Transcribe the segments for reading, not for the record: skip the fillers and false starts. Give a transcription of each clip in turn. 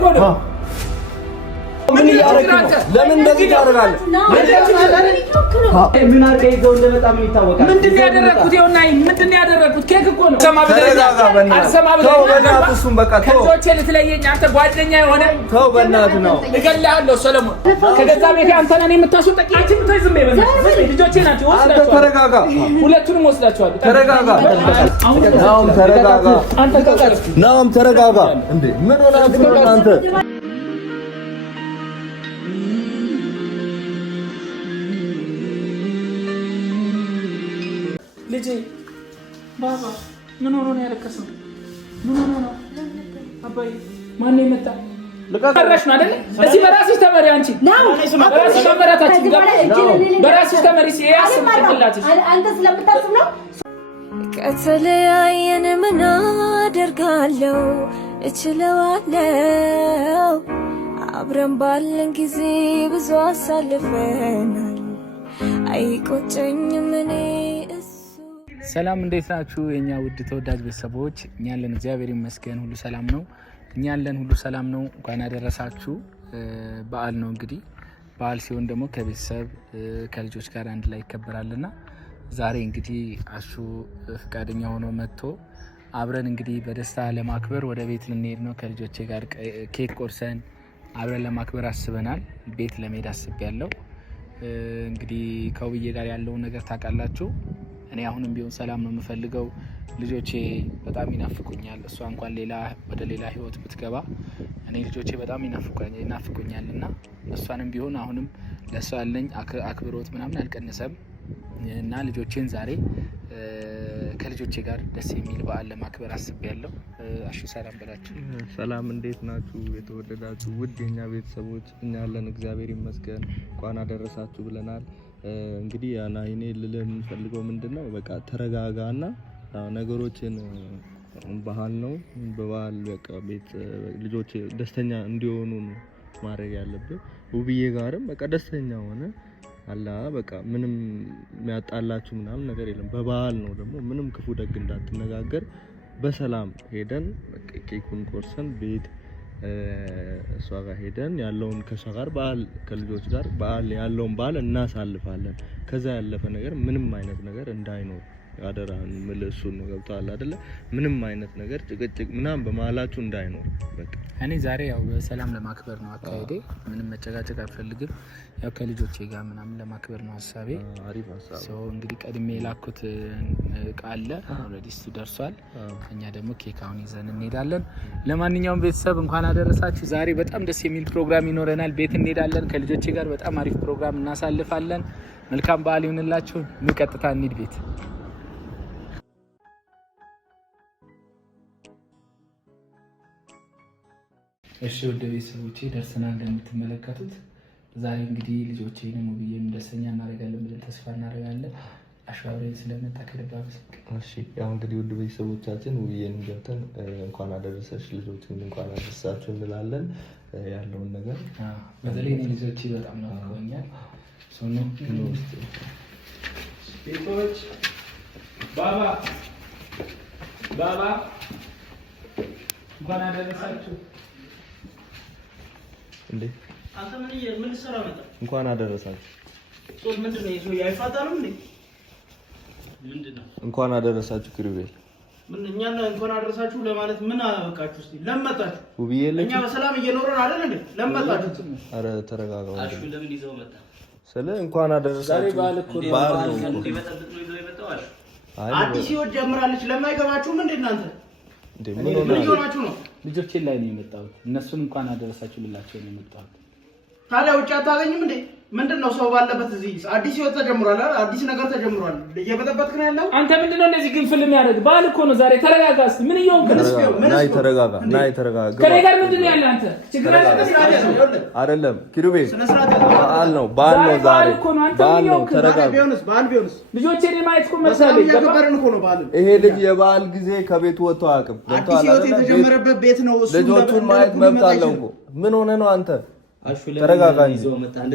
እኮ ነው ምን ያደርጋል? ለምን እንደዚህ ታደርጋለህ? ምን አድርገህ ይዘው እንደመጣ ምን ይታወቃል? ምንድን ነው ያደረኩት? ይኸውና ምንድን ነው ያደረኩት? ኬክ እኮ ነው። ተው በእናትህ እሱን በቃ ተው። ከልጆቼ ልትለየኝ አንተ ጓደኛ የሆነ ተው በእናትህ ነው። እገልሃለሁ ሰለሞን። ከገዛ ቤቴ አንተ ነህ የምታስወጣኝ። አንቺም ተይ ዝም በይ። ልጆቼ ናቸው ወስዳቸዋለሁ። ተረጋጋ። ሁለቱንም ወስዳቸዋለሁ። ተረጋጋ። ናኦም ተረጋጋ። ናኦም ተረጋጋ። እንዴ ምን ሆነህ ነው አንተ? ልጄ ባባ ምን ሆኖ ነው ያለቀሰው? ምን ሆኖ ነው አባዬ? ማን ነው የመጣ? ለቀቀረሽ ነው አይደል? እዚህ በራስሽ ተመሪ። አንቺ በራስሽ ተመራታችሁ በራስሽ ተመሪ። ሲያስብ ተቀላትሽ አንተ ስለምታስብ ነው። ከተለያየን ምን አደርጋለሁ? እችለዋለሁ። አብረን ባለን ጊዜ ብዙ አሳልፈናል። አይቆጨኝም እኔ ሰላም እንዴት ናችሁ? የኛ ውድ ተወዳጅ ቤተሰቦች፣ እኛ ያለን እግዚአብሔር ይመስገን ሁሉ ሰላም ነው። እኛ ያለን ሁሉ ሰላም ነው። እንኳን አደረሳችሁ። በዓል ነው እንግዲህ። በዓል ሲሆን ደግሞ ከቤተሰብ ከልጆች ጋር አንድ ላይ ይከበራልና ዛሬ እንግዲህ አሹ ፍቃደኛ ሆኖ መጥቶ አብረን እንግዲህ በደስታ ለማክበር ወደ ቤት ልንሄድ ነው። ከልጆቼ ጋር ኬክ ቆርሰን አብረን ለማክበር አስበናል። ቤት ለመሄድ አስቤያለሁ። እንግዲህ ከውብዬ ጋር ያለውን ነገር ታውቃላችሁ። እኔ አሁንም ቢሆን ሰላም ነው የምፈልገው። ልጆቼ በጣም ይናፍቁኛል። እሷ እንኳን ወደ ሌላ ህይወት ብትገባ እኔ ልጆቼ በጣም ይናፍቁኛል እና እሷንም ቢሆን አሁንም ለእሷ ያለኝ አክብሮት ምናምን አልቀነሰም እና ልጆቼን ዛሬ ከልጆቼ ጋር ደስ የሚል በዓል ለማክበር አስቤያለሁ። አሹ ሰላም በላችሁ። ሰላም እንዴት ናችሁ? የተወደዳችሁ ውድ የኛ ቤተሰቦች፣ እኛ ያለን እግዚአብሔር ይመስገን። እንኳን አደረሳችሁ ብለናል። እንግዲህ ያናይኔ ልልህ የምንፈልገው ምንድነው፣ በቃ ተረጋጋና ነገሮችን ባህል ነው በባህል በቃ ቤት ልጆች ደስተኛ እንዲሆኑ ማድረግ ያለብን። ውብዬ ጋርም በቃ ደስተኛ ሆነ አላ በቃ ምንም የሚያጣላችሁ ምናምን ነገር የለም። በባህል ነው ደግሞ ምንም ክፉ ደግ እንዳትነጋገር በሰላም ሄደን ኬኩን ቆርሰን ቤት እሷ ጋር ሄደን ያለውን ከሷ ጋር በዓል ከልጆች ጋር በዓል ያለውን በዓል እናሳልፋለን። ከዛ ያለፈ ነገር ምንም አይነት ነገር እንዳይኖር ያደራን መልሱን ነው። ገብቷል አይደለ? ምንም አይነት ነገር ጭቅጭቅ ምናምን በመሀላችሁ እንዳይኖር በቃ። እኔ ዛሬ ያው በሰላም ለማክበር ነው አካሄዴ። ምንም መጨቃጨቅ አልፈልግም። ያው ከልጆቼ ጋር ምናምን ለማክበር ነው ሀሳቤ። አሪፍ ሀሳብ ሰው እንግዲህ ቀድሜ የላኩት ቃለ ኦልሬዲ እሱ ደርሷል። እኛ ደግሞ ኬክ አሁን ይዘን እንሄዳለን። ለማንኛውም ቤተሰብ እንኳን አደረሳችሁ። ዛሬ በጣም ደስ የሚል ፕሮግራም ይኖረናል። ቤት እንሄዳለን። ከልጆቼ ጋር በጣም አሪፍ ፕሮግራም እናሳልፋለን። መልካም በዓል ይሁንላችሁ። ምን ቀጥታ እንሂድ ቤት። እሺ ወደ ቤተሰቦቼ ደርሰናል። እንደምትመለከቱት ዛሬ እንግዲህ ልጆቼንም ውብዬም ደስተኛ እናደርጋለን ብለን ተስፋ እናደርጋለን። አሻውሬ ስለመጣ ከልብ አመሰግናለሁ። እሺ ያው እንግዲህ ውድ ቤተሰቦቻችን ውብዬን ገብተን እንኳን አደረሰሽ ልጆችን እንኳን አደረሳችሁ እንላለን። ያለውን ነገር በተለይ እኔ ልጆቼ በጣም ናፍቀውኛል። ሶኖ ቤቶች ባባ እንኳን አደረሳችሁ። እንዴ አንተ ምን ሰራ መጣ? እንኳን አደረሳችሁ። ሶል ምንድነው ይዞ ያይፋታሉ እንዴ? ምንድነው እንኳን አደረሳችሁ ክሩቤል። ምን እኛ እንኳን አደረሳችሁ ለማለት ምን አበቃችሁ? እስቲ ለመጣችሁ ውብዬ እኛ በሰላም እየኖረን አይደል እንዴ? ለመጣችሁ። አረ ተረጋጋው። አሹ ለምን ይዘው መጣ? ስለ እንኳን አደረሳችሁ ዛሬ በዓል እኮ ነው። በዓል ነው እኮ ይበጠብጥ ነው ይዘው የመጣው። አሹ አዲስ ህይወት ጀምራለች። ለማይገባችሁም እንዴ እናንተ እንዴ ምን ሆናችሁ ነው? ልጆቼን ላይ ነው የመጣሁት። እነሱን እንኳን አደረሳችሁ ልላቸው ነው የመጣሁት። ታዲያ ውጭ አታገኝም እንዴ? ምንድነው ሰው ባለበት እዚህ አዲስ ህይወት ተጀምሯል አይደል? አዲስ ነገር ተጀምሯል። እየበጠበጥክ ነው ያለው አንተ። ምንድነው እንደዚህ ግንፍል የሚያደርግ? በዓል እኮ ነው ዛሬ። ተረጋጋ እስኪ። ምን እየሆንክ ነው? ናይ ተረጋጋ፣ ናይ ተረጋጋ። ከኔ ጋር ምንድነው ያለ አንተ? ችግር አለ አይደለም ኪሩቤል። በዓል ነው ዛሬ። በዓል ነው ተረጋጋ። ቢሆንስ ልጆቼን ማየት እኮ መሳለኝ። እያከበርን እኮ ነው በዓል። ይሄ ልጅ የበዓል ጊዜ ከቤቱ ወጥቶ አያውቅም። አዲስ ህይወት የተጀመረበት ቤት ነው እሱ። ልጆቹን ማየት መብት አለው እኮ። ምን ሆነ ነው አንተ? ተረጋጋኝ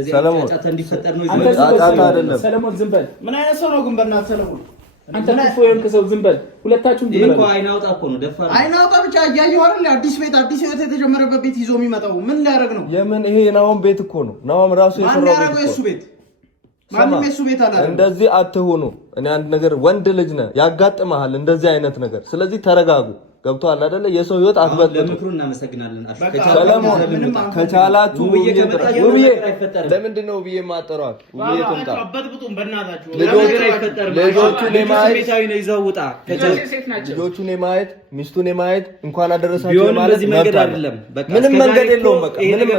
ሰለሞን። እንዲፈጠር ነው ጫጫታ አይደለም ሰለሞን። ዝም በል። ምን አይነት ሰው ነው ግን በእናትህ ሰለሞን? አንተ ክፉ የሆንክ ሰው ዝም በል ሁለታችሁም ዝም በል። እንኳን አይናውጣ እኮ ነው ደፋር አይናውጣ ብቻ እያየሁ አይደል አዲስ ቤት የተጀመረበት ቤት ይዞ የሚመጣው ምን ሊያደርግ ነው? የምን ይሄ ናኦም ቤት እኮ ነው። ናኦም ራሱ የሰራው ቤት እሱ ቤት ማንም የሱ ቤት አላለም። እንደዚህ አትሆኑ። እኔ አንድ ነገር ወንድ ልጅ ነህ ያጋጥመሃል እንደዚህ አይነት ነገር። ስለዚህ ተረጋጉ። ገብቷል አይደለ? የሰው ህይወት አትበጥብጡ። ለምክሩ እናመሰግናለን። ከቻላችሁ ውብዬ ለምንድን ነው ውብዬ ማጠሯት? ውብዬ ትምጣ። ልጆቹን የማየት ሚስቱን የማየት እንኳን አደረሳችሁ ማለት ምንም መንገድ የለውም። በቃ ምንም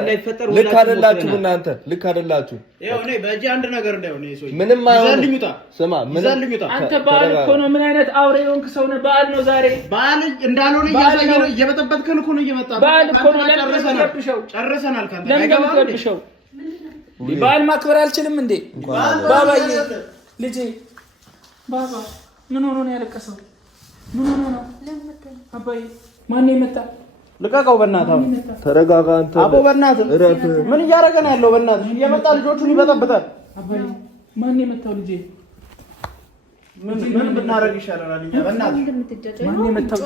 ልክ አይደላችሁ እናንተ ልክ አይደላችሁ። እኔ በእጄ አንድ ነገር እንዳይሆን ነው ምንም አይሆንም። ስማ አንተ በዓል እኮ ነው። ምን አይነት አውሬ የሆንክ ሰው ነህ? በዓል ነው ዛሬ። በዓል እንዳልሆነ እያሳየ ነው። እየበጠበጥከን እኮ ነው እየመጣ በዓል እኮ ነው። ጨርሰናል። ካንተ ለምን በዓል ማክበር አልችልም እንዴ? ባባዬ ልጄ ባባ ምን ሆኖ ነው ያለቀሰው? ምን ሆኖ ነው? አባዬ ማን የመጣ? ልቀቀው በእናትህ። ተረጋጋ አንተ። አቦ በእናትህ ምን እያደረገ ነው ያለው? በእናትህ እየመጣ ልጆቹን ይበጠብጣል። አባዬ ማን የመጣው? ልጄ ምን ብናረግ ይሻላል? እኛ በእናትህ ማን የመጣው?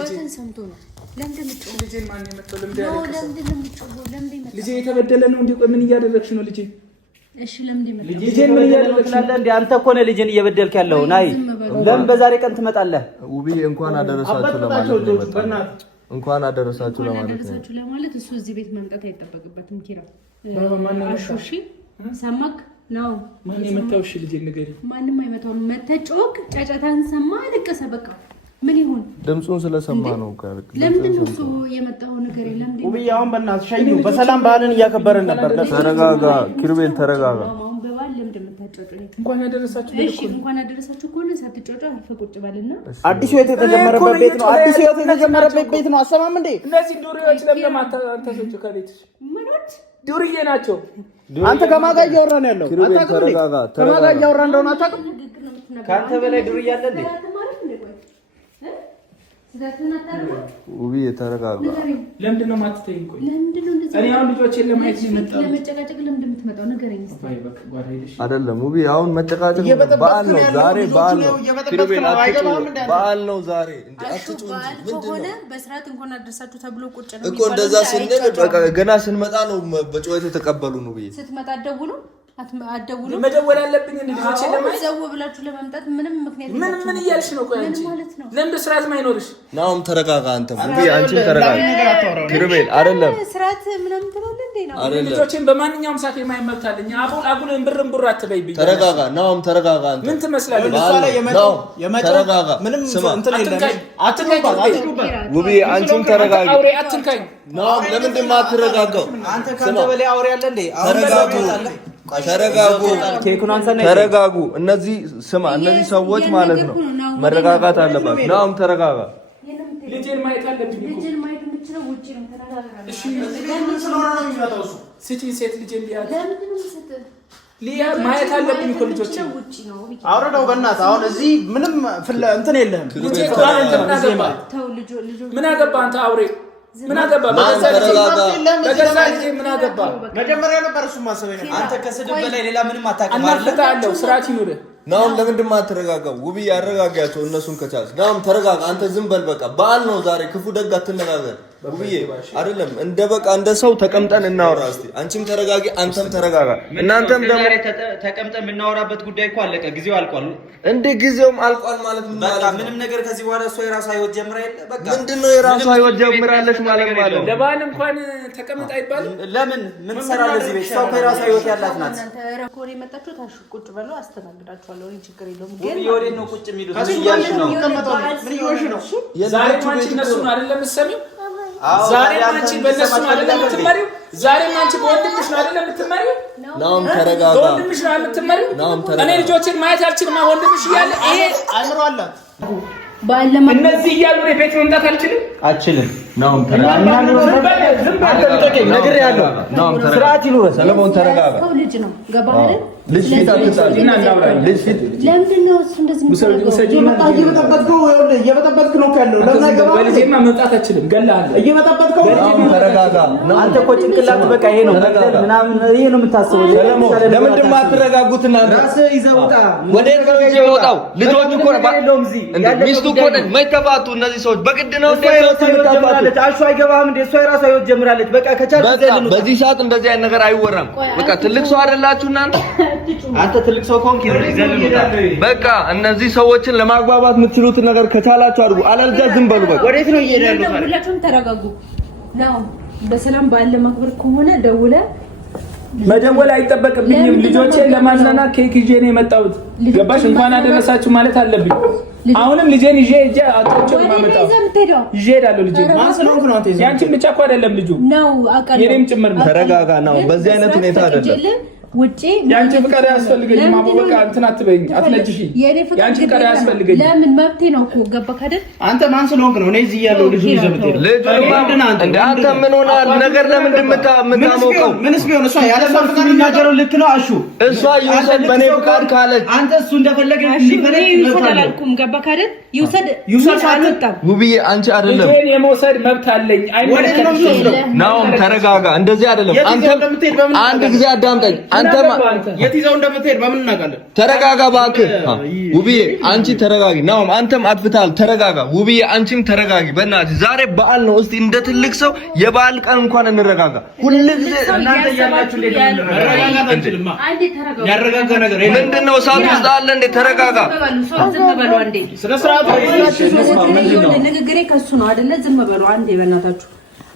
ልጄ የተበደለ ነው እንዴ? ቆይ ምን እያደረግሽ ነው ልጄ? እሺ ልጄን ምን እያደረግሽ ነው እንዴ? አንተ እኮ ነህ ልጄን እየበደልክ ያለው። ናይ ለምን በዛሬ ቀን ትመጣለህ? ውብዬ እንኳን አደረሳችሁ ለማለት ነው። እንኳን አደረሳችሁ ለማለት እሱ እዚህ ቤት መምጣት አይጠበቅበትም። ኪራ ባባ ማን ነው? እሺ ሰማክ ነው ማን የመታው? እሺ ልጄ ንገሪ። ማንንም አይመታውም። መተጮክ ጫጫታን ሰማ አለቀሰ። በቃ ምን ይሁን? ድምጹን ስለሰማ ነው። ለምንድን ነው እሱ የመጣው ነገር የለም። ውብዬ አሁን በእናትህ ሸኙ። በሰላም በዓልን እያከበርን ነበር። ተረጋጋ ኪሩቤል ተረጋጋ። አሁን በበዓል ለምንድን ነው የምታጫጩኝ? እንኳን ያደረሳችሁ። እሺ እንኳን ያደረሳችሁ ከሆነ ሳትጫጩ አልፈ ቁጭ ባልና አዲስ ህይወት የተጀመረበት ቤት ነው። አዲስ ህይወት የተጀመረበት ቤት ነው። አሰማም እንዴ? እነዚህ ዱርዬዎች ለምን ማታንተሶቹ ከቤትሽ ምኖች ዱርዬ ናቸው። አንተ ከማን ጋር እያወራን ያለው? አታውቅም? ከማን ጋር እያወራን እንደሆነ አታውቅም? ካንተ በላይ ዱርዬ አለ እንዴ? ውብዬ ተረጋጋ። ለምንድን ነው የማትተይኝ? ቆይ እኔ አሁን ልጆቼን ለማየት ነው የመጣሁት። ለመጨቃጨቅ ለምንድን ነው የምትመጣው? ንገረኝ። አይደለም ውብዬ አሁን መጨቃጨቅ በዓል ነው ዛሬ። በዓል ነው በዓል ነው ዛሬ። አትጩ ከሆነ በስርዓት እንኳን አደረሳችሁ ተብሎ ቁጭ ነው እኮ እንደዛ ስንል በቃ ገና ስንመጣ ነው በጨዋታ የተቀበሉን። ውብዬ ስትመጣ አትደውሉ አትደውሉ። መደወል አለብኝ ልጆቼ ለማየት ዘው ብላችሁ ለመምጣት ምንም ምክንያት ምን እያልሽ ነው? ቆይ አንቺ ለምን ስርዓት ማይኖርሽ? ናኦም ተረጋጋ። አንተ ውብዬ አንቺም ተረጋጋ። ኪሩቤል አይደለም ስርዓት ምንም ትላለህ እንዴ? ነው ልጆቼን በማንኛውም ሰዓት የማይመብት አለኝ። አጉል እምብር አትበይብኝ። ተረጋጋ ናኦም ተረጋጋ። አንተ ምን ትመስላለህ? ተረጋጋ። ምንም እንትን የለም። አትንካኝ ውብዬ አንቺም ተረጋጋ። አውሬ አትንካኝ። ናኦም ለምንድን ነው የማትረጋጋው? አንተ ካንተ በላይ አውሬ አለ እንዴ? ተረጋጉ። ተረጋጉ። እነዚህ ስማ እነዚህ ሰዎች ማለት ነው መረጋጋት አለባቸው። ናኦም ተረጋጋ። ልጄን ማየት አለብኝ። ልጄን ማየት የምትችለው ውጪ ነው። ተረጋጋ። እሺ ለምን ስለሆነ ነው የሚመጣው? እሱ ስጪኝ ሴት ልጄን ሊያ ለምን ነው ሊያ ማየት አለብኝ እኮ ልጆች ውጪ ነው። አውረደው በእናትህ። አሁን እዚህ ምንም እንትን የለህም። ልጄ ምን አገባ አንተ አውሬ? ምን አገባ? በገዛ ልጄ ምን አገባ? መጀመሪያ ነበር እሱ ማሰበኝ ነበር። አንተ ከስድብ በላይ ሌላ ምንም አታውቅም። አናፍቃለሁ። ስርዓት ይኑር። ናኦም ለምንድን ነው የማትረጋጋው? ውብዬ አረጋጋቸው እነሱን ከቻልሽ። ናኦም ተረጋጋ። አንተ ዝም በል በቃ። በዓል ነው ዛሬ። ክፉ ደግ አትነጋገር። ውብዬ አይደለም እንደ በቃ እንደ ሰው ተቀምጠን እናወራ እስቲ። አንቺም ተረጋጊ፣ አንተም ተረጋጋ። እናንተም ደግሞ ተቀምጠን የምናወራበት ጉዳይ እኮ አለቀ። ጊዜው አልቋል። እንዴ ጊዜውም አልቋል ማለት ምን ማለት ነው? ምንም ነገር ከዚህ በኋላ እሷ የራሷ ህይወት ጀምራ የለ በቃ ምንድነው የራሷ ህይወት ጀምራለች ማለት ነው? ለበዓል እንኳን ተቀምጥ አይባልም። ለምን ምን ትሰራለህ እዚህ ቤት? እሷ የራሷ ህይወት ያላት ናት። እናንተ ረኮር የመጣችሁ ታሹ ቁጭ በለው አስተናግዳችኋለሁ። እኔ ችግር የለውም። ግን የወዴት ነው ቁጭ የሚሉት? ምን እያልሽ ነው? ምን እየሆንሽ ነው? ዛሬ አንቺ እነሱን አይደለም የምትሰሚው? ዛሬ አንቺ በእነሱ አይደለም የምትመሪው? ዛሬ አንቺ በወንድምሽ ነው አይደለም የምትመሪው? ናኦም ተረጋጋ። በወንድምሽ ነው የምትመሪው? እኔ ልጆችን ማየት አልችልም። ወንድምሽ እያለ ይሄ አይምሮ አላት። ባለማ እነዚህ እያሉ ቤት መምጣት አልችልም። አልችልም ናም ተረጋጋ። ነገር ያለው ናም ስርዓት ይኑር። ሰለሞን ተረጋጋ። ልጅ ነው ገባህ አይደል? ልጅ ፊት አትጣልና እናውራለን። ልጅ ፊት ለምንድን ነው እሱ እንደዚህ እየበጠበጥክ ነው ያለው? ለምን አይገባም? በልጄማ መምጣት አትችልም። ገላህ እየበጠበጥከው ተረጋጋ። አንተ እኮ ጭንቅላት በቃ ይሄ ነው ምናምን ይሄ ነው የምታስበው። ለምንድን ነው አትረጋጉት? እናንተ ራስህ ይዘህ ውጣ። ወዴት ነው የሚወጣው? ልጆቹ እኮ ሚስቱ እኮ ነኝ። ማይተባቱ እነዚህ ሰዎች በግድ ነው እንደምታባለች። አሹ አይገባም እንዴ? እሷ የራሷ ህይወት ጀምራለች። በቃ ከቻልክ በዚህ ሰዓት እንደዚህ አይነት ነገር አይወራም። በቃ ትልቅ ሰው አይደላችሁ እናንተ። አንተ ትልቅ ሰው ኮንክ ይዘልሉታል። በቃ እነዚህ ሰዎችን ለማግባባት የምትችሉትን ነገር ከቻላችሁ አድርጉ። አለልዛ ዝም በሉ። በቃ ወዴት ነው እየሄዳሉ? ሁላችሁም ተረጋጉ ነው። በሰላም ባለ ማክበር ከሆነ ደውለ መደወል አይጠበቅብኝም። ልጆቼን ለማዝናናት ኬክ ይዤ ነው የመጣሁት። ገባሽ? እንኳን አደረሳችሁ ማለት አለብኝ። አሁንም ልጄን ይዤ አጣቸው ማመጣው ይዤ እሄዳለሁ። ልጄን ማስለንኩ ነው። አንተ ያንቺን ብቻ እኮ አይደለም ልጁ ነው አቀለ የኔም ጭምር ነው። ተረጋጋ ነው። በዚህ አይነት ሁኔታ አይደለም። ውጪ ያንቺ ፍቃድ ያስፈልገኝ። ማቦቃ እንትን አትበይኝ፣ አትነጅሽ። ያንቺ ፍቃድ ያስፈልገኝ። ለምን መብቴ ነው እኮ ገባህ አይደል? አንተ ማን ስለሆንክ ነው እኔ እዚህ ያለው ልጅ ይዘህ ብትሄድ? እንደ አንተ ምን ሆነሃል? ነገር ለምን እንደምታሞቀው? ምንስ ቢሆን እሷ ያለ ፍቃድ የሚናገረው ልክ ነው። አሹ እሷ ይውሰድ በኔ ፍቃድ ካለች አንተ እሱ እንደፈለገ ይፈላልኩም ገባህ አይደል? ይውሰድ አልወጣም። ውብዬ አንቺ አይደለም ልጄን የመውሰድ መብት አለኝ። አይመለከትሽም። ናውም ተረጋጋ። እንደዚህ አይደለም። አንተ ጊዜ አዳምጠኝ። አንተ የት ይዘው እንደምትሄድ በምን እናውቃለን? ተረጋጋ እባክህ ውብዬ፣ አንቺ ተረጋጊ። ናውም አንተም አጥፍታል። ተረጋጋ ውብዬ፣ አንቺም ተረጋጊ። በእናትህ ዛሬ በዓል ነው። እስቲ እንደ ትልቅ ሰው የበዓል ቀን እንኳን እንረጋጋ። ሁልጊዜ እናንተ ያላችሁ መረጋጋት አንችልም። ያረጋጋ ነገር ምንድነው? እሳት ውስጥ አለ እንዴ? ተረጋጋ። ዝም በሉ አንዴ። ስለ ስርዓቱ ንግግሬ ከሱ ነው አይደለ? ዝም በሉ አንዴ። በእናታችሁ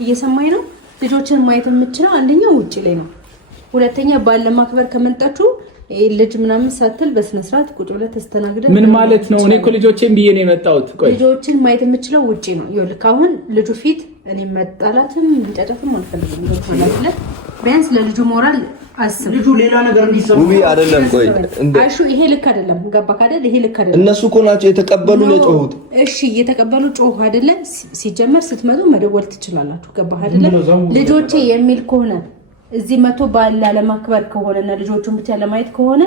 እየሰማኝ ነው። ልጆችን ማየት የምችለው አንደኛው ውጪ ላይ ነው። ሁለተኛ ባለ ማክበር ከመጣችሁ ልጅ ምናምን ሳትል በስነ ስርዓት ቁጭ ብለህ ተስተናግደህ ምን ማለት ነው? እኔ እኮ ልጆቼን ብዬ ነው የመጣሁት። ቆይ ልጆችን ማየት የምችለው ውጪ ነው። ይኸውልህ አሁን ልጁ ፊት እኔ መጣላትም እንጨጨፍም አልፈልግም። ማለት ቢያንስ ለልጁ ሞራል አስብ። ልጁ ሌላ ነገር እንዲሰማ ውብዬ አይደለም። ቆይ አሹ ይሄ ልክ አይደለም። ገባህ አይደል? ይሄ ልክ አይደለም። እነሱ እኮ ናቸው የተቀበሉ ነው የጮሁት። እሺ የተቀበሉ ጮሁ አይደለ? ሲጀመር ስትመጡ መደወል ትችላላችሁ። ገባህ አይደለ? ልጆቼ የሚል ከሆነ እዚህ መቶ ባለ ለማክበር ከሆነና ልጆቹን ብቻ ለማየት ከሆነ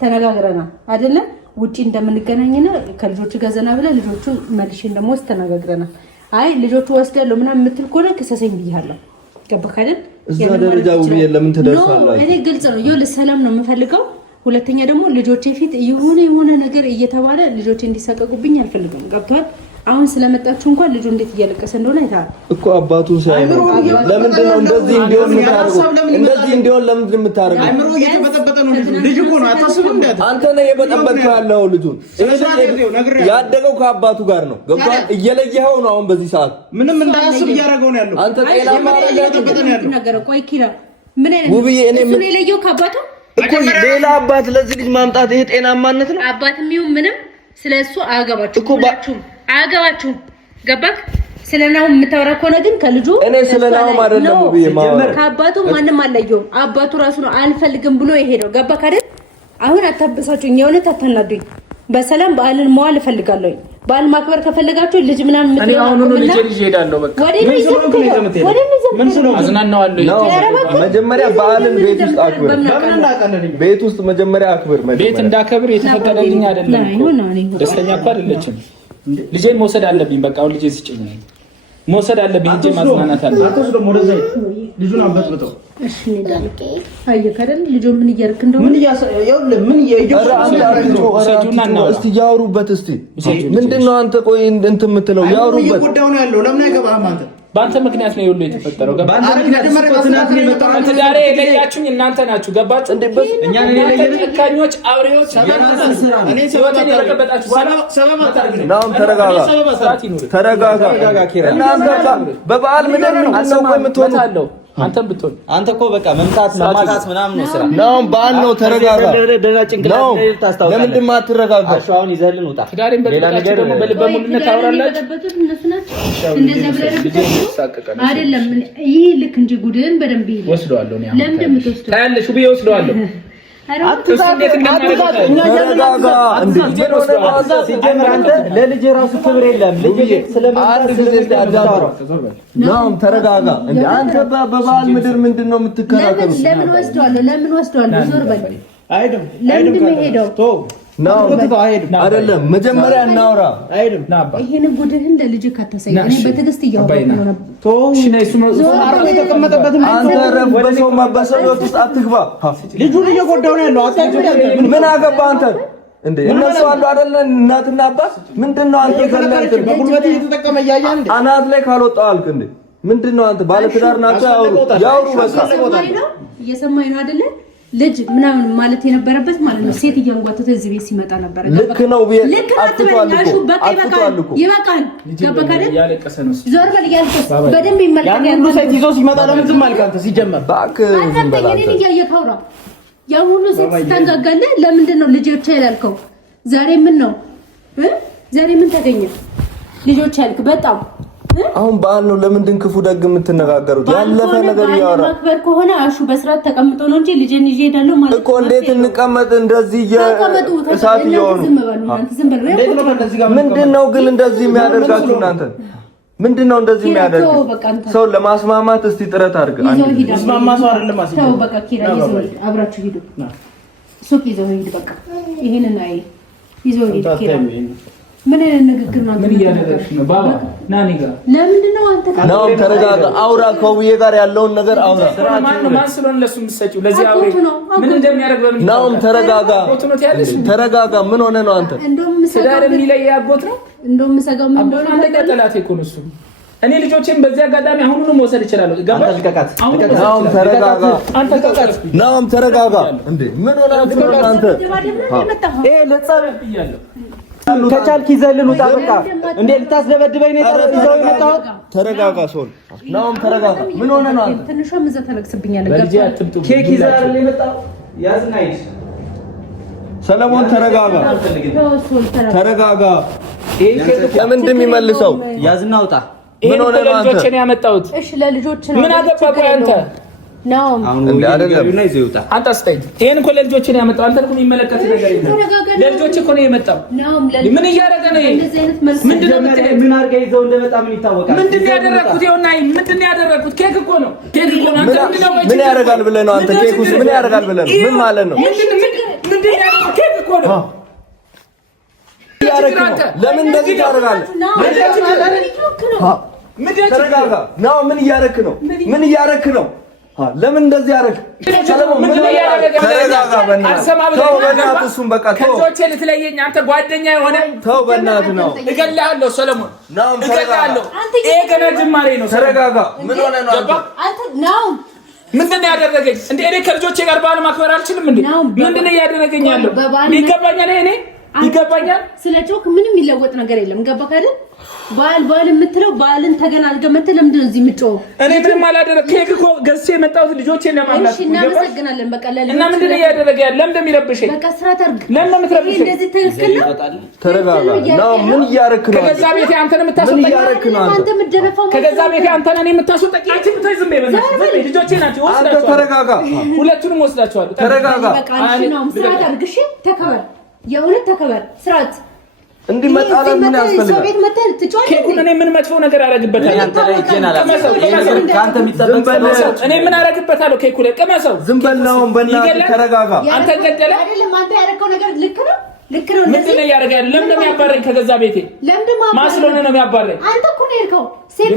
ተነጋግረናል አይደለ? ውጪ እንደምንገናኝና ከልጆቹ ገዘና ብለ ልጆቹ መልሼ እንደምወስድ ተነጋግረናል። አይ ልጆቹ ወስደለው ምናምን የምትል ከሆነ ክሰሰኝ ብያለሁ። ገባህ አይደል? እዛ ደረጃ ውብዬ ለምን ትደርሳላችሁ? እኔ ግልጽ ነው። ይኸውልህ ሰላም ነው የምፈልገው። ሁለተኛ ደግሞ ልጆቼ ፊት የሆነ ነገር እየተባለ ልጆቼ እንዲሰቀቁብኝ አልፈልግም። ገብቷል? አሁን ስለመጣችሁ እንኳን ልጁ እንዴት እያለቀሰ እንደሆነ አይተሃል እኮ። አባቱን ሳይ ነው። ለምንድን ነው እንደዚህ እንዲሆን የምታደርገው? እንደዚህ እንዲሆን ለምንድን ነው የምታደርገው? አይምሮ እየተበጠበጠ ነው። ልጅ እኮ ነው። አታስብም እንዴ? አንተ ነህ የበጠበጥከው ያለው ልጁን። ያደገው ከአባቱ ጋር ነው። ገብቷል? እየለየኸው ነው አሁን በዚህ ሰዓት። ምንም እንዳያስብ እያደረገው ነው ያለው። አንተ ጤናማ እየተበጠበጠ ነው ያለው። ቆይ ኪራ ምን አይነት ውብዬ፣ እኔ ምን ለየው ከአባቱ እኮ ሌላ አባት ለዚህ ልጅ ማምጣት ይሄ ጤናማነት ነው? አባትም ይሁን ምንም ስለሱ አያገባችሁም። አያገባችሁም። ገባክ? ስለናው የምታወራ ከሆነ ግን ከልጁ እኔ ስለናው አይደለም ውብዬ ማወራ። ከአባቱ ማንንም አለየውም። አባቱ ራሱ ነው አልፈልግም ብሎ የሄደው። ገባክ አይደል? አሁን አታበሳጩኝ፣ የእውነት አታናዱኝ። በሰላም በዓልን መዋል እፈልጋለሁ። በዓል ማክበር ከፈለጋችሁ ልጅ ምናምን እኔ አሁን ነው ልጅ እሄዳለሁ። በቃ አዝናናዋለሁ። መጀመሪያ በዓልን ቤት ውስጥ አክብር። ቤት ውስጥ መጀመሪያ አክብር። ቤት እንዳከብር የተፈቀደልኝ አይደለም እኮ። ደስተኛ እኮ አይደለችም። ልጄን መውሰድ አለብኝ። በቃ አሁን ልጄን ስጭኝ፣ መውሰድ አለብኝ። ልጄን ማዝናናት አለብኝ። አትወስዶ ወደዛ ልጁን አበጥብጠው። እሺ እንዳልከ አየህ አይደል? ልጁ ምን እያደረክ እንደሆነ እስቲ ያወሩበት። እስቲ ምንድነው አንተ? ቆይ እንትን የምትለው ያወሩበት። ጉዳዩ ነው ያለው። ለምን አይገባህም አንተ? በአንተ ምክንያት ነው ሁሉ የተፈጠረው። ትዳሬ የለያችሁኝ እናንተ ናችሁ። ገባችሁ? ጨካኞች፣ አውሬዎች። ተረጋጋ። በበዓል ምንድን ነው የምትሆነው? አንተም ብትሆን አንተ እኮ በቃ መምጣት ማማታት ምናምን ነው ስራ ነው። በዓል ነው። ተረጋጋ። ለምንድን ነው አትረጋጋው? አሁን ይዘህልን ውጣ። ትዳሬን በጥቃችሁ ደግሞ በልበ ሙሉነት ታወራላችሁ። አይደለም ይህ ልክ እንጂ ጉድን በደንብ ይሄ ወስደዋለሁ። ለምን እንደምትወስደው ታያለሽ። ውብዬ ወስደዋለሁ። ለልጅ ራሱ ክብር የለም። ልጅ ተረጋጋ። አንተ በበዓል ምድር ምንድን ነው የምትከራከሩት? ለምን ወስደዋለሁ? ዞር በል። ለምን ሄደው አይደለም መጀመሪያ እናውራ። ይሄን ጉድህን ለልጅ ከተሰየ እኔ በትዕግስት እያወራሁ ነው። አንተ ረበሰው ማበሰው ውስጥ አትግባ። ልጁን እየጎዳው ነው ያለው። ምን አገባ አንተ እንዴ? እነሱ አሉ አይደለ? እናትና አባት ምንድነው አንተ ገለልት በጉልበት እየተጠቀመ እያያ እንዴ አናት ላይ ካልወጣው አልክ እንዴ? ምንድነው አንተ ባለትዳር ናቸው? ያውሩ በቃ እየሰማኝ ነው አይደለ? ልጅ ምናምን ማለት የነበረበት ማለት ነው። ሴት እያንጓተተ እዚህ ቤት ሲመጣ ነበር። ልክ ነው አጥቷል እኮ ይበቃል። ገባካደ ዞር በል እያልኩት በደንብ ይመለከታል። ያን ሁሉ ሴት ይዞ ሲመጣ ለምን ዝም አልክ አንተ? ሲጀመር እባክህ ዝም በል አንተ። እኔን እያየህ አውራ። ያን ሁሉ ሴት ስታንጋጋለህ ለምንድን ነው ልጆች ያላልከው? ዛሬ ምን ነው ዛሬ ምን ተገኘ? ልጆች ያልክ በጣም አሁን በዓል ነው። ለምንድን ክፉ ደግ የምትነጋገሩት? ያለፈ ነገር ያወራ ማክበር ከሆነ አሹ በስርዓት ተቀምጦ ነው እንጂ ልጄን ይዤ እሄዳለሁ ማለት እኮ። እንዴት እንቀመጥ እንደዚህ እሳት እየሆኑ? ምንድነው ግን እንደዚህ የሚያደርጋችሁ እናንተ? ምንድነው እንደዚህ የሚያደርግ ሰው ለማስማማት እስቲ ጥረት አድርግ። ማስማማ ሰው አይደለም ማስማማ። ተው በቃ ኪራ ይዘው አብራችሁ ሂዱ። ሱቅ ይዘው ሂዱ። በቃ ይሄንን አይ ይዘው ሂዱ ኪራ። ምን ንግግር ነው? ምን እያደረግሽ ነው? ባባ ናኒ ጋር ለምንድን ነው አንተ ነው? ተረጋጋ፣ አውራ። ከውዬ ጋር ያለውን ነገር አውራ። ማን ስለሆነ ለሱ የምትሰጪው ለዚህ አውሬ ምን እንደሚያደርግ በምን ነው? ተረጋጋ፣ ተረጋጋ። ምን ሆነ ነው አንተ? ትዳር የሚለይ አጎት ነው። እንደውም ሰጋው ምን እንደሆነ አንተ ጠላቴ እኮ ነው እሱ። እኔ ልጆቼን በዚህ አጋጣሚ አሁንም መውሰድ እችላለሁ። ገባ? ናም ተረጋጋ፣ አንተ ተቀጣ። ናም ተረጋጋ። እንዴ ምን ሆነ አንተ? ለጸብ ይያለሁ ከቻልክ ይዘልን ውጣ። በቃ እንዴ ልታስደበድበኝ ነው ይዘው የመጣው? ተረጋጋ ሶል። ናም ተረጋጋ። ምን ሆነ ነው አንተ? ትንሿም እዛ ተለቅስብኛለህ። ኬክ ይዘህ አይደል የመጣው? ያዝና ሂድ። ሰለሞን ተረጋጋ፣ ተረጋጋ። ለምንድን ነው የሚመልሰው? ያዝና ውጣ። ምን ሆነ ነው አንተ? ልጆችን ያመጣሁት። እሺ ለልጆች ነው። ምን አገባህ አንተ? ነው እንዴ አይደለም። አንተ አስተኝ ይሄን እኮ ለልጆችን ያመጣው አንተ እኮ የሚመለከት ነገር የለም። ለልጆች እኮ ነው የመጣው። ምን እያደረገ ነው? ምንድን ነው ምን አድርገህ ይዘው እንደመጣ ምን ይታወቃል? ምንድን ነው ያደረኩት? ይኸውና ምንድን ነው ያደረኩት? ኬክ እኮ ነው። ኬክ እኮ ነው። ምን ያደርጋል ብለህ ነው አንተ? ኬክ ውስጥ ምን ያደርጋል ብለህ ነው? ምን ማለት ነው? ምንድን ነው ያደረኩት? ኬክ እኮ ነው። ለምን እንደዚህ ታደርጋለህ? ተረጋጋ። ነው ምን እያደረክ ነው? ምን እያደረክ ነው? ለምን እንደዚህ ያደረክ? ሰለሞን ምን እያደረክ? ተረጋጋ። ተው በእናትህ እሱን በቃ ተው። ከጆቼ ልትለየኝ አንተ ጓደኛ የሆነ ተው በእናትህ ነው። እገልሃለሁ ሰለሞን፣ እገልሃለሁ። ይሄ ገና ጅማሬ ነው። ተረጋጋ። ምን ሆነ ነው አንተ? ነው ምንድን ነው ያደረገኝ? እንዴ እኔ ከልጆቼ ጋር በዓል ማክበር አልችልም እንዴ? ምንድን ነው እያደረገኝ ያለው? ይገባኛል፣ እኔ ይገባኛል። ስለ ጮክ ምንም የሚለወጥ ነገር የለም። ገባህ አይደል? ባል የምትለው ባልን ተገናዝገህ መተህ ለምንድን ነው እዚህ የምትጮኸው? እኔ ምንም አላደረግኩም። ኬክ እኮ ገዝቼ የመጣሁት ልጆቼን ለማብላት። እሺ እናመሰግናለን። በቃ ለልጆች እና ምንድን ነው እያደረገ ያለ? ለምን እንደሚረብሽኝ? በቃ ስራት አድርግ። ለምን የምትረብሽኝ? እንደዚህ ትክክል ነው። ተረጋጋ። ነው ምን እያደረክ ነው? ከገዛ ቤቴ አንተን የምታስወጣኝ? አንተ የምትደነፋው ከገዛ ቤቴ አንተን እኔ የምታስወጣኝ? አንቺ ብታይ ዝም በይ በእናትሽ። ልጆቼ ናቸው ወስዳቸዋለሁ። ተረጋጋ። ሁለቱንም ወስዳቸዋለሁ። ተረጋጋ። በቃ አንቺ ነው ስራት አድርግ። እሺ ተከበር፣ የእውነት ተከበር። ስራት እንዲህ መጣላት ምን ያስፈልጋል? ሰው ቤት መተህ ትጮህ? ኬኩን እኔ ምን መጥፎ ነገር አደርግበታለሁ? እኔ ምን አደርግበታለሁ? ኬኩ ላይ ቅመሰው። ዝም በል ነው። በእናትህ ተረጋጋ። አንተ ገደለ አይደለም። አንተ ያደረከው ነገር ልክ ነው፣ ልክ ነው። ምንድን ነው እያደረገ ያለ? ለምን ነው የሚያባረኝ ከገዛ ቤቴ? ማስሎነ ነው የሚያባረኝ? አንተ እኮ ነው የሄድከው።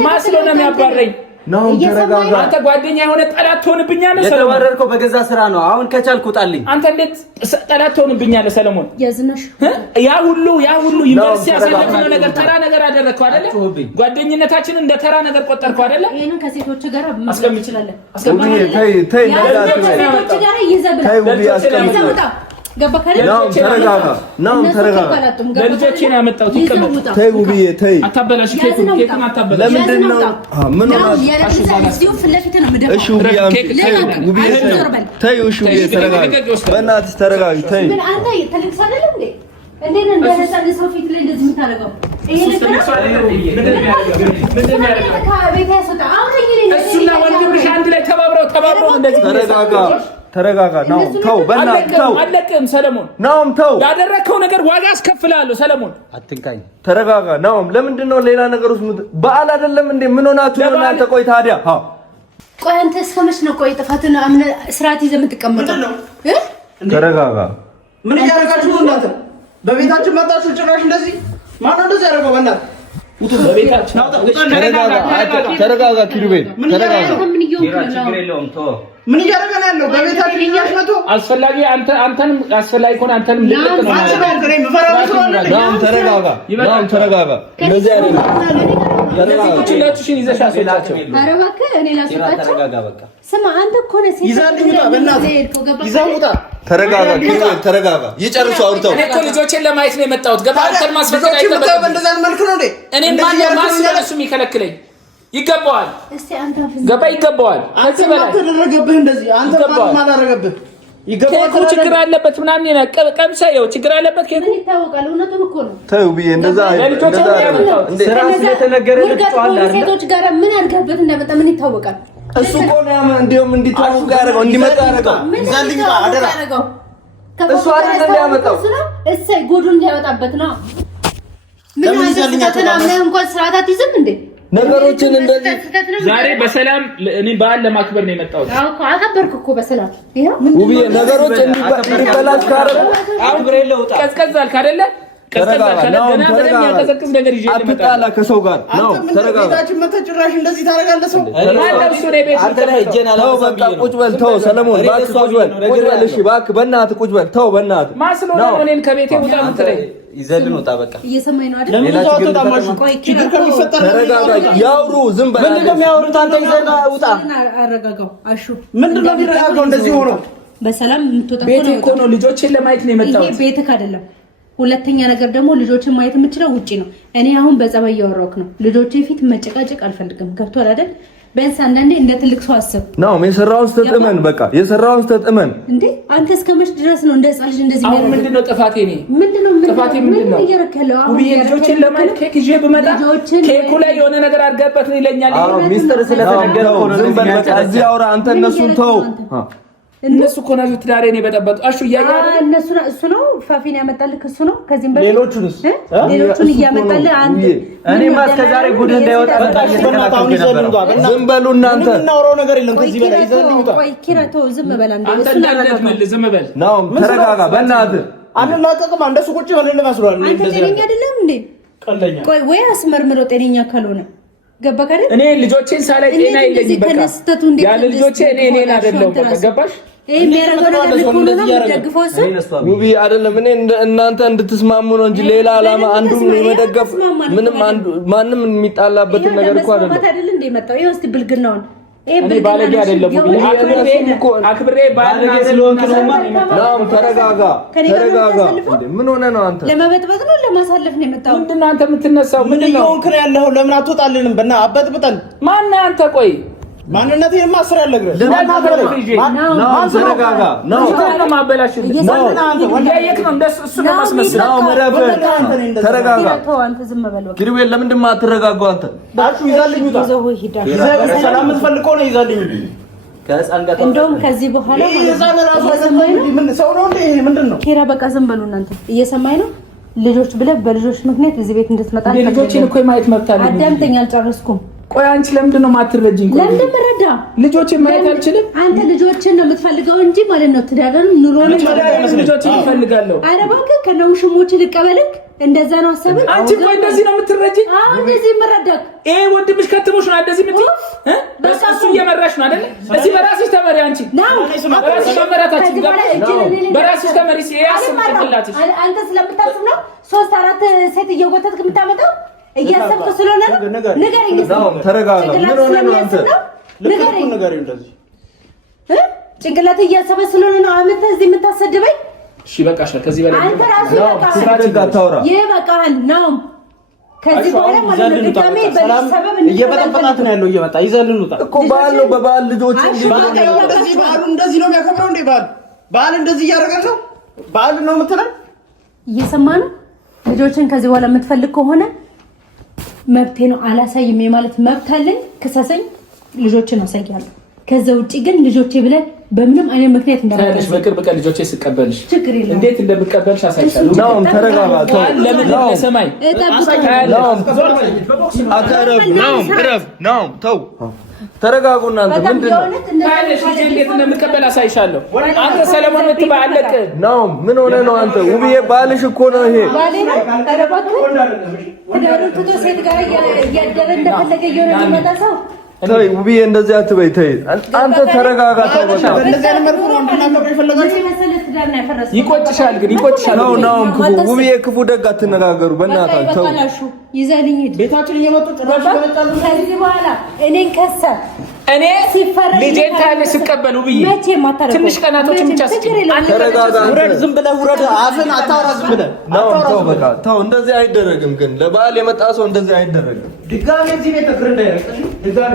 ማስሎነ ነው የሚያባረኝ? ነው ተረጋጋ። አንተ ጓደኛ የሆነ ጠላት ትሆንብኛለህ ሰለሞን። የተባረርከው በገዛ ስራ ነው። አሁን ከቻልኩ ውጣልኝ። አንተ እንዴት ጠላት ትሆንብኛለህ ሰለሞን? ያዝነሽ ያ ሁሉ ዩኒቨርሲቲ ያሳለፍነው ነገር ተራ ነገር አደረግከው አይደለ? ጓደኝነታችንን እንደ ተራ ነገር ቆጠርከው አይደለ? ይሄንን ከሴቶች ጋር አስቀምጭላለን። ተይ ከሴቶች ጋር ይዘብጣ ገባ ካለ ነው ተረጋጋ። ነው ተረጋጋ። ለልጆቼ ነው ያመጣሁት። ይቀመጥ። ተይ ውብዬ ተይ። አታበላሽ። ኬኩን አታበላሽ። ለምንድን ነው ምን ሆነ? እሺ ውብዬ ተይ። እሺ ውብዬ ተረጋጋ። በእናትሽ ተረጋጊ። ተይ። ምን አንተ ተልክሳለህ እንዴ? እንዴት ነው እንደነሳለ ሰው ፊት ላይ እንደዚህ የምታደርገው? እሱና ወንድምሽ አንድ ላይ ተባብረው እንደዚህ። ተረጋጋ። ተረጋጋ ነው ተው በእናትህ ተው አለቅም ሰለሞን ነው ተው ያደረከው ነገር ዋጋ አስከፍላለሁ ሰለሞን አትንካኝ ተረጋጋ ነው ለምንድን ነው ሌላ ነገር ውስጥ በዓል አይደለም እንዴ ምን ሆናችሁ ነው እናንተ ቆይ ታዲያ ቆይ አንተ እስከመች ነው ቆይ ጥፋትን አምነ ስርዓት ይዘህ የምትቀመጠው ተረጋጋ ምን ያደርጋችሁ ነው እናንተ በቤታችን መጣችሁ ጭራሽ እንደዚህ ማን ነው እንደዚህ ያደርገው በእናትህ ተረጋጋ ኪሩቤል ተረጋጋ ምን እያደረገ ነው ያለው በቤታችን እኛስ መቶ አስፈላጊ አንተንም አስፈላጊ ከሆነ አንተንም ልቀቅ ነው ተረጋጋ እንደዚህ አይደለም ሁላችሁሽን ይዘሽ አስወጣቸው ኧረ እባክህ እኔ ላስወጣቸው ስማ አንተ እኮ ነህ ይዛልኝ ውጣ በእናትህ ይዛው ውጣ ተረጋጋ ኪሩቤል ተረጋጋ ይጨርሱ አውርተው እኔ እኮ ልጆቼን ለማየት ነው የመጣሁት ገባ አንተን ማስፈቀድ አይተበለም እንደዛ መልኩ ነው እንዴ እኔ ማን ስለሱ የሚከለክለኝ ይገባዋል እስቲ አንተ ገባ ይገባዋል አንተ ማተደረገብህ እንደዚህ አንተ ማን አደረገብህ ይገባዋል ችግር አለበት ምናምን ነው ቀምሳየው ችግር አለበት ከሄዱ ይታወቃል እውነቱን እኮ ነው ተው ብዬ እንደዛ ስራ ስለተነገረ ልትጫዋል አይደል ሴቶች ጋር ምን አድርገህበት እንደመጣ ምን ይታወቃል እሱ እኮ ነው እንደውም እንዲታወቅ ያደረገው እንዲመጣ ያደረገው ይዛልኝ ውጣ አደራ እሱ አይደለም ያመጣው እሰይ ጉዱን እንዲያወጣበት ነው ምን ይዛልኝ እንኳን ስርዓት አትይዝም እንዴ ነገሮችን እንደዚህ ዛሬ በሰላም እኔ በዓል ለማክበር ነው የመጣሁት እኮ አከበርኩ እኮ በሰላም ይሄው ውብዬ ነገሮች እንዲበላሽ ካረለ አክብሬ ለውጣ ቀዝቀዝ አልክ አይደለ ቀዝቀዝ አልክ አይደለ ገና በደም ያቀዘቅዝ ነገር ይዤ አትጣላ ከሰው ጋር ነው ተረጋጋ ቤታችን መተጭራሽ እንደዚህ ታደርጋለህ ሰው አንተ ላይ እጄን ተው በቃ ቁጭ በል ተው ሰለሞን እባክህ ቁጭ በል እሺ እባክህ በእናትህ ቁጭ በል ተው በእናትህ ማስሎ ነው እኔን ከቤቴ ውጣ ምትለኝ ይዘልን ወጣ በቃ እየሰማኝ ነው አይደል ለምን ዛው ተጣማሽ ችግር ከሚፈጠር ተረጋጋ ያውሩ ዝም በል ምንድነው የሚያወሩት አንተ ይዘና ውጣ አረጋጋው አሹ ምንድነው የሚረጋጋው እንደዚህ ሆኖ በሰላም የምትወጣ ቤቴ እኮ ነው ልጆችን ለማየት ነው የመጣሁት ይሄ ቤትህ አይደለም ሁለተኛ ነገር ደግሞ ልጆችን ማየት የምችለው ውጪ ነው እኔ አሁን በጸባይ ያወራሁት ነው ልጆቼ ፊት መጨቃጨቅ አልፈልግም ገብቶሃል አይደል በእንሳ አንዳንዴ እንደ ትልቅ ሰው አስብ ነው የሰራውን ተጥመን በቃ የሰራውን ተጥመን እንዴ አንተ እስከመች ድረስ ነው እንደ ህፃን ልጅ እንደዚህ አሁን ምንድነው ጥፋቴ እኔ ጥፋቴ ምንድነው ውብዬ ልጆችን ለማየት ኬክ ይዤ ብመጣ ኬኩ ላይ የሆነ ነገር አድርገህበት ነው ይለኛል አዎ ሚስጥር ስለተነገረ እኮ ነው ዝም በል በቃ እዚህ አውራ አንተ እነሱን ተው እነሱ እኮ ናቸው ትዳሬን የበጠበጡ አሹ እያያለ እነሱ እሱ ነው ፋፊን ያመጣልህ እሱ ነው ከዚህም በፊት ሌሎቹንስ ሌሎቹን እያመጣልህ አንተ እኔማ እስከዛሬ ጉድ እንዳይወጣ ዝም በሉ እናንተ እናወራው ነገር የለም ከዚህ በላይ ይዘልኝ ውጣ ቆይ ኪራቶ ዝም በል አንተ አንተ እንዳትመልስ ዝም በል ነው ተረጋጋ በእናትህ አንላቀቅም እንደሱ ቁጭ በለን ለማስሏል አንተ ጤነኛ አይደለም እንዴ ቀለኛ ቆይ ወይ አስመርምረው ጤነኛ ካልሆነ ገባህ አይደል እኔ ልጆቼን ሳላይ ጤና የለኝም በቃ ያለ ልጆቼ እኔን አይደለም በቃ ገባሽ ውብዬ አይደለም እኔ እናንተ እንድትስማሙ ነው እንጂ ሌላ ዓላማ አንዱም የመደገፍ ምንም ማንም የሚጣላበትን ነገር እኮ አይደለም እኔ ባለጌ አይደለም አክብሬ ባለጌ ስለሆንክ ነው ተረጋጋ ምን ሆነ ነው አንተ ለመበጥበጥ ነው ለማሳለፍ ነው የመጣው ምንድነው አንተ የምትነሳው ምንድነው እንከን ያለው ለምን አትወጣልንም በእና አበጥብጠን ማን አንተ ቆይ ማንነቴን ማስር ያለግረ ማን ተረጋጋ ነው ማበላሽ ተረጋጋ ኪሩቤል ለምንድን ነው የማትረጋጋው አንተ ዳሹ ይዛልኝ ውጣ ሰላም የምትፈልገው ነው ይዛልኝ ከህፃን ጋር እንደውም ከዚህ በኋላ ይዛል ራሱ ምን ሰው ነው እንዴ ምንድነው ኪራ በቃ ዝም በሉ እናንተ እየሰማኝ ነው ልጆች ብለህ በልጆች ምክንያት እዚህ ቤት እንድትመጣ ልጆችን እኮ ማየት መብት አለኝ አዳምጠኝ አልጨረስኩም ቆይ አንቺ ለምንድን ነው የማትረጂኝ? ለምን መረዳ? ልጆችን ማየት አልችልም? አንተ ልጆችን ነው የምትፈልገው እንጂ ማለት ነው ትዳርን ኑሮን ልጆችን እፈልጋለሁ። ኧረ እባክህ ከነውሽሞች ልቀበልክ እንደዛ ነው አሰብክ? አንቺ ቆይ እንደዚህ ነው የምትረጂኝ? አዎ እንደዚህ መረዳክ። ወንድምሽ ከትሞሽ ነው እንደዚህ የምትይ? በሱ እየመራሽ ነው አይደል? እዚህ በራስሽ ተመሪ አንቺ። በራስሽ ተመራታችሁ በራስሽ ተመሪ ሲያስብ ተከላትሽ። አንተ ስለምታስብ ነው 3-4 ሴት እየጎተትክ የምታመጣው? እያሰብኩ ስለሆነ ንገረኝ። ተረጋጋ። ምን ሆነ ነው አንተ? ንገረኝ እንደዚህ ጭንቅላት እያሰበ ስለሆነ ነው አንተ እዚህ የምታሰድበኝ? እሺ በቃሽ። ከዚህ በላይ አንተ ራስህ ይበቃል ነው። ከዚህ በኋላ ማለት ነው ድጋሜ በሰበብ እየበጠበጣት ነው ያለው እየመጣ ይዘልን ውጣ እኮ በዓል ነው። በበዓል ልጆች እንደዚህ በዓሉ እንደዚህ ነው የሚያከብረው እንዴ? በዓል እንደዚህ እያደረገ ነው። በዓል ነው የምትለው እየሰማህ ነው። ልጆችን ከዚህ በኋላ የምትፈልግ ከሆነ መብቴ ነው። አላሳይም የማለት መብት አለኝ። ክሰሰኝ፣ ልጆችን አሳያለሁ። ከዛ ውጪ ግን ልጆቼ ብለን በምንም አይነት ምክንያት እንዳታለሽ። በቅርብ ቀን ልጆቼ ስቀበልሽ ችግር የለም። እንዴት እንደምቀበልሽ አሳይሻለሁ። ነው ተረጋጋ። ለምን ለሰማይ ነው ተው ተረጋጉ እናንተ። ምንድነው ታለሽ ልጅ እንዴት እንደምቀበል አሳይሻለሁ። አንተ ሰለሞን ምትባለቅ ነው ምን ሆነ ነው አንተ? ውብዬ ባልሽ እኮ ነው ይሄ ባሌ ነው። ተረባክ ትዳሩን ትቶ ሴት ጋር እያደረ እንደፈለገ እየሆነ የሚመጣ ሰው ተይ ውብዬ እንደዚህ አትበይ። ተይ አንተ ተረጋጋ። ተው በቃ ይቆጭሻል፣ ግን ይቆጭሻል። ነው ክፉ ውብዬ ክፉ ደግ አትነጋገሩ በእናታችሁ። ተው ይዘልኝ ሂድ። ቤታችን እየመጡ ጭራሽ ይመጣሉ። ከዚህ በኋላ እኔን ከሰ እኔ ልጄን ታለሽ ስቀበሉ ብዬ ትንሽ ቀናቶችን ብቻ ተረጋጋ። ውረድ፣ ዝም ብለህ ውረድ። አፍን አታውራ፣ ዝም ብለህ ተው በቃ ተው። እንደዚህ አይደረግም። ግን ለበዓል የመጣ ሰው እንደዚህ አይደረግም። ድጋሜ እዚህ ቤት እግር እንዳይረግጥ ድጋሜ